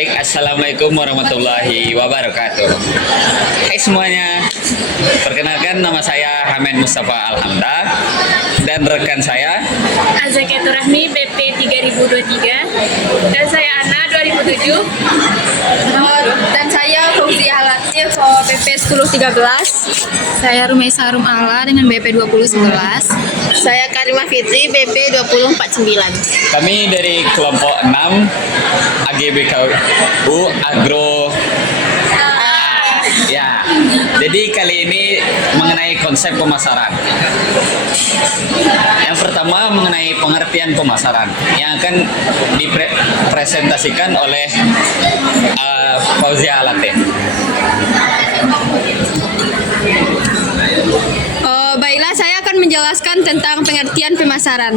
Baik, Assalamualaikum warahmatullahi wabarakatuh. Hai semuanya, perkenalkan nama saya Hamid Mustafa Alhamda dan rekan saya Azakiatur Rahmi BP 3023 dan saya Ana 2007 dan saya Fauzia Halatif BP 1013. Saya Rumaisa Arum Ala dengan BP 2011. Saya Karimah Fitri BP 2049. Kami dari kelompok 6 AGBKU Agro. Ya, jadi kali ini mengenai konsep pemasaran. Yang pertama mengenai pengertian pemasaran yang akan dipresentasikan oleh Fauzia Halatif. Baiklah, saya akan menjelaskan tentang pengertian pemasaran.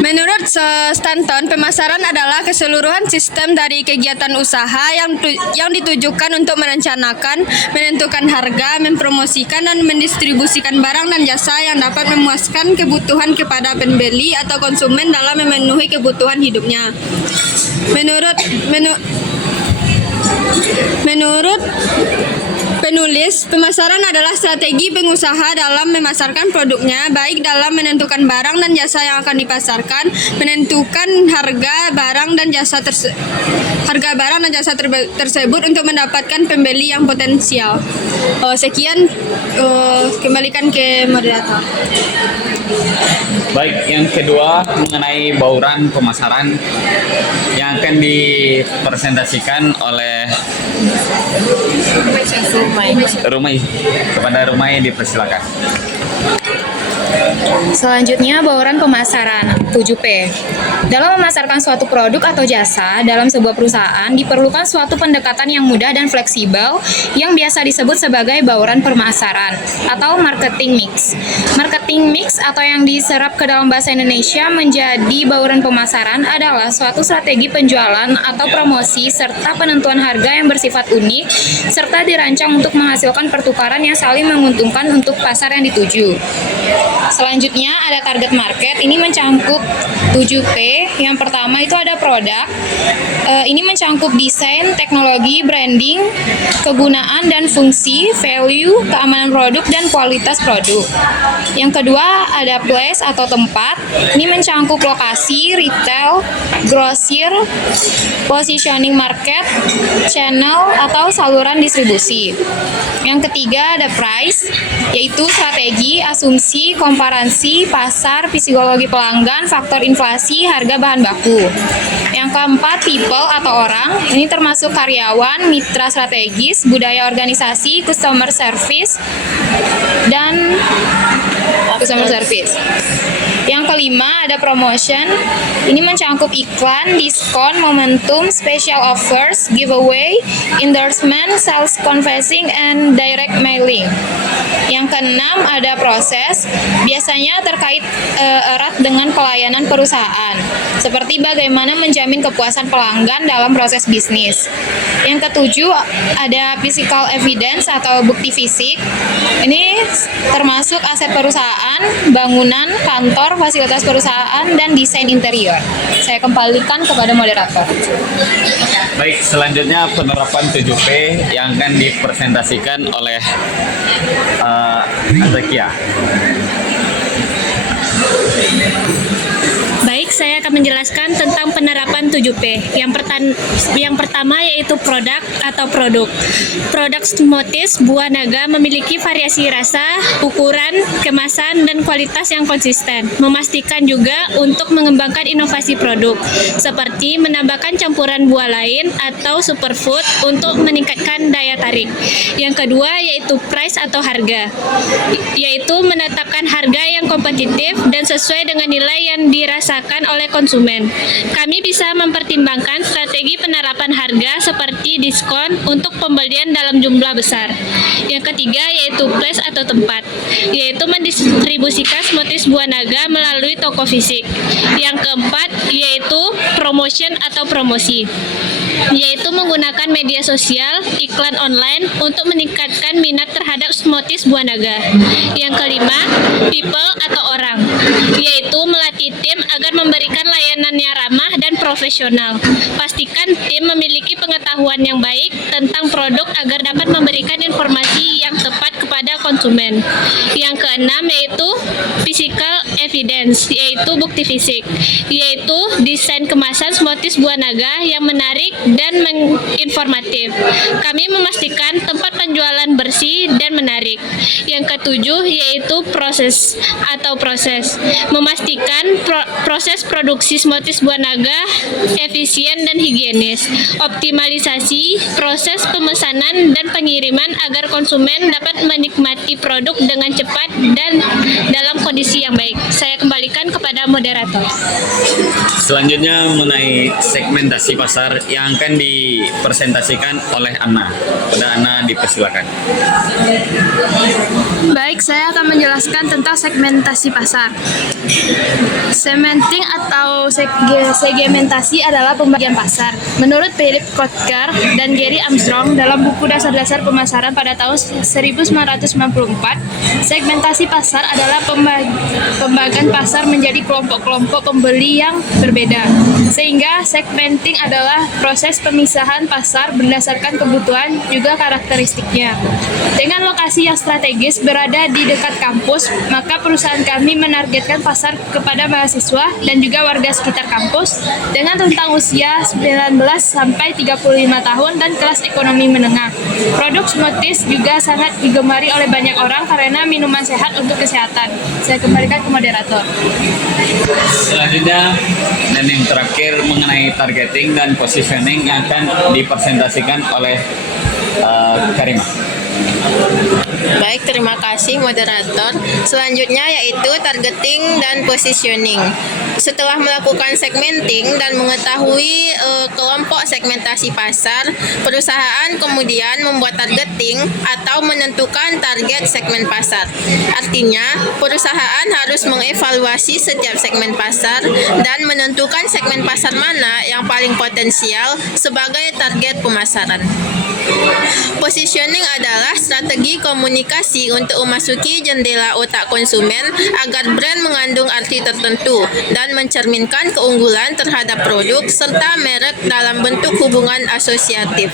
Menurut Stanton, pemasaran adalah keseluruhan sistem dari kegiatan usaha yang ditujukan untuk merencanakan, menentukan harga, mempromosikan dan mendistribusikan barang dan jasa yang dapat memuaskan kebutuhan kepada pembeli atau konsumen dalam memenuhi kebutuhan hidupnya. Menurut penulis, pemasaran adalah strategi pengusaha dalam memasarkan produknya, baik dalam menentukan barang dan jasa yang akan dipasarkan, menentukan harga barang dan jasa tersebut untuk mendapatkan pembeli yang potensial. Sekian, kembalikan ke moderator. Baik, yang kedua mengenai bauran pemasaran yang akan dipresentasikan oleh Rumai. Kepada Rumai dipersilakan. Selanjutnya, bauran pemasaran 7P. Dalam memasarkan suatu produk atau jasa dalam sebuah perusahaan, diperlukan suatu pendekatan yang mudah dan fleksibel yang biasa disebut sebagai bauran pemasaran atau marketing mix. Marketing mix atau yang diserap ke dalam bahasa Indonesia menjadi bauran pemasaran adalah suatu strategi penjualan atau promosi serta penentuan harga yang bersifat unik serta dirancang untuk menghasilkan pertukaran yang saling menguntungkan untuk pasar yang dituju. Selanjutnya ada target market, ini mencangkup 7P. Yang pertama itu ada produk, ini mencangkup desain, teknologi, branding, kegunaan dan fungsi, value, keamanan produk dan kualitas produk. Yang kedua ada place atau tempat, ini mencangkup lokasi, retail, grosir, positioning market, channel atau saluran distribusi. Yang ketiga ada price, yaitu strategi, asumsi, komparasi, pasar, psikologi pelanggan, faktor inflasi, harga bahan baku. Yang keempat, people atau orang, ini termasuk karyawan, mitra strategis, budaya organisasi, customer service, dan customer service. Yang kelima ada promotion, ini mencangkup iklan, diskon, momentum, special offers, giveaway, endorsement, sales canvassing, and direct mailing. Yang keenam ada proses, biasanya terkait erat dengan pelayanan perusahaan, seperti bagaimana menjamin kepuasan pelanggan dalam proses bisnis. Yang ketujuh ada physical evidence atau bukti fisik, ini termasuk aset perusahaan, bangunan, kantor, fasilitas perusahaan, dan desain interior. Saya kembalikan kepada moderator. Baik, selanjutnya penerapan 7P yang akan dipresentasikan oleh Zakia. Baik, saya akan menjelaskan tentang penerapan 7P. Yang pertama yaitu produk atau produk. Produk smoothies buah naga memiliki variasi rasa, ukuran, kemasan, dan kualitas yang konsisten. Memastikan juga untuk mengembangkan inovasi produk, seperti menambahkan campuran buah lain atau superfood untuk meningkatkan daya tarik. Yang kedua yaitu price atau harga, yaitu menetapkan harga yang kompetitif dan sesuai dengan nilai yang dirasakan oleh konsumen. Kami bisa mempertimbangkan strategi penerapan harga seperti diskon untuk pembelian dalam jumlah besar. Yang ketiga yaitu place atau tempat, yaitu mendistribusikan smoothies buah naga melalui toko fisik. Yang keempat yaitu promotion atau promosi. yaitu menggunakan media sosial, iklan online untuk meningkatkan minat terhadap smoothies buah naga. Yang kelima, people atau orang, yaitu melatih tim agar memberikan layanan yang ramah dan profesional. Pastikan tim memiliki pengetahuan yang baik tentang produk agar dapat memberikan informasi yang tepat kepada konsumen. Yang keenam yaitu physical evidence, yaitu bukti fisik, yaitu desain kemasan smoothies buah naga yang menarik dan informatif. Kami memastikan tempat penjualan bersih dan menarik. Yang ketujuh yaitu proses, memastikan proses produksi smoothies buah naga efisien dan higienis. Optimalisasi proses pemesanan dan pengiriman agar konsumen dapat menikmati produk dengan cepat dan dalam kondisi yang baik. Saya kembalikan kepada moderator. Selanjutnya mengenai segmentasi pasar yang akan dipresentasikan oleh Ana. Pada Ana dipersilakan. Baik, saya akan menjelaskan tentang segmentasi pasar. Segmenting atau segmentasi adalah pembagian pasar. Menurut Philip Kotker dan Gary Armstrong dalam buku Dasar-Dasar Pemasaran pada tahun 1994, segmentasi pasar adalah pembagian pasar menjadi kelompok-kelompok pembeli yang berbeda. Sehingga segmenting adalah proses pemisahan pasar berdasarkan kebutuhan juga karakteristiknya. Dengan lokasi yang strategis berada di dekat kampus, maka perusahaan kami menargetkan pasar kepada mahasiswa dan juga warga sekitar kampus dengan rentang usia 19 sampai 35 tahun dan kelas ekonomi menengah. Produk smoothies juga sangat digemari oleh banyak orang karena minuman sehat untuk kesehatan. Saya kembalikan ke moderator. Selanjutnya dan yang terakhir mengenai targeting dan positioning yang akan dipresentasikan oleh Karimah. Baik, terima kasih moderator. Selanjutnya yaitu targeting dan positioning. Setelah melakukan segmenting dan mengetahui kelompok segmentasi pasar, perusahaan kemudian membuat targeting atau menentukan target segmen pasar. Artinya, perusahaan harus mengevaluasi setiap segmen pasar dan menentukan segmen pasar mana yang paling potensial sebagai target pemasaran. Positioning adalah strategi komunikasi untuk memasuki jendela otak konsumen agar brand mengandung arti tertentu dan mencerminkan keunggulan terhadap produk serta merek dalam bentuk hubungan asosiatif.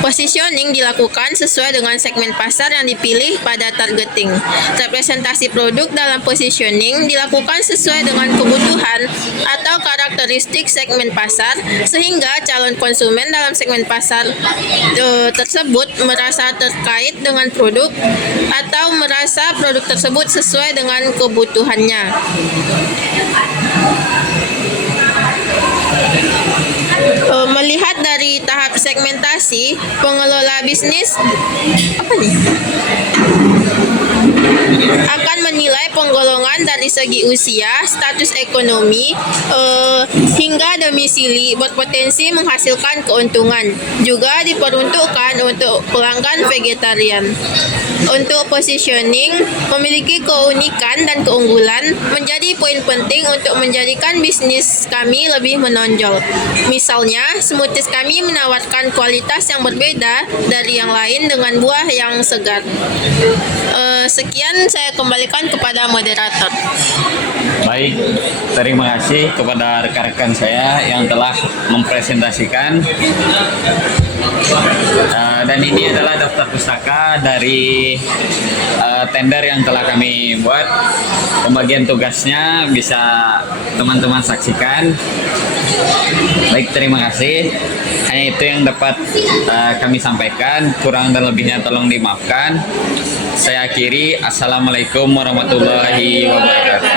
Positioning dilakukan sesuai dengan segmen pasar yang dipilih pada targeting. Representasi produk dalam positioning dilakukan sesuai dengan kebutuhan atau karakteristik segmen pasar sehingga calon konsumen dalam segmen pasar tersebut merasa terkait dengan produk atau merasa produk tersebut sesuai dengan kebutuhannya. Melihat dari tahap segmentasi, pengelola bisnis akan menilai penggolongan dari segi usia, status ekonomi, hingga domisili berpotensi menghasilkan keuntungan. Juga diperuntukkan untuk pelanggan vegetarian. Untuk positioning, memiliki keunikan dan keunggulan menjadi poin penting untuk menjadikan bisnis kami lebih menonjol. Misalnya, smoothies kami menawarkan kualitas yang berbeda dari yang lain dengan buah yang segar. Sekian saya kembalikan kepada moderator. Baik, terima kasih kepada rekan-rekan saya yang telah mempresentasikan. Dan ini adalah daftar pustaka dari tender yang telah kami buat. Pembagian tugasnya bisa teman-teman saksikan. Baik, terima kasih. Hanya itu yang dapat kami sampaikan. Kurang dan lebihnya tolong dimaafkan. Saya akhiri. Assalamualaikum warahmatullahi wabarakatuh.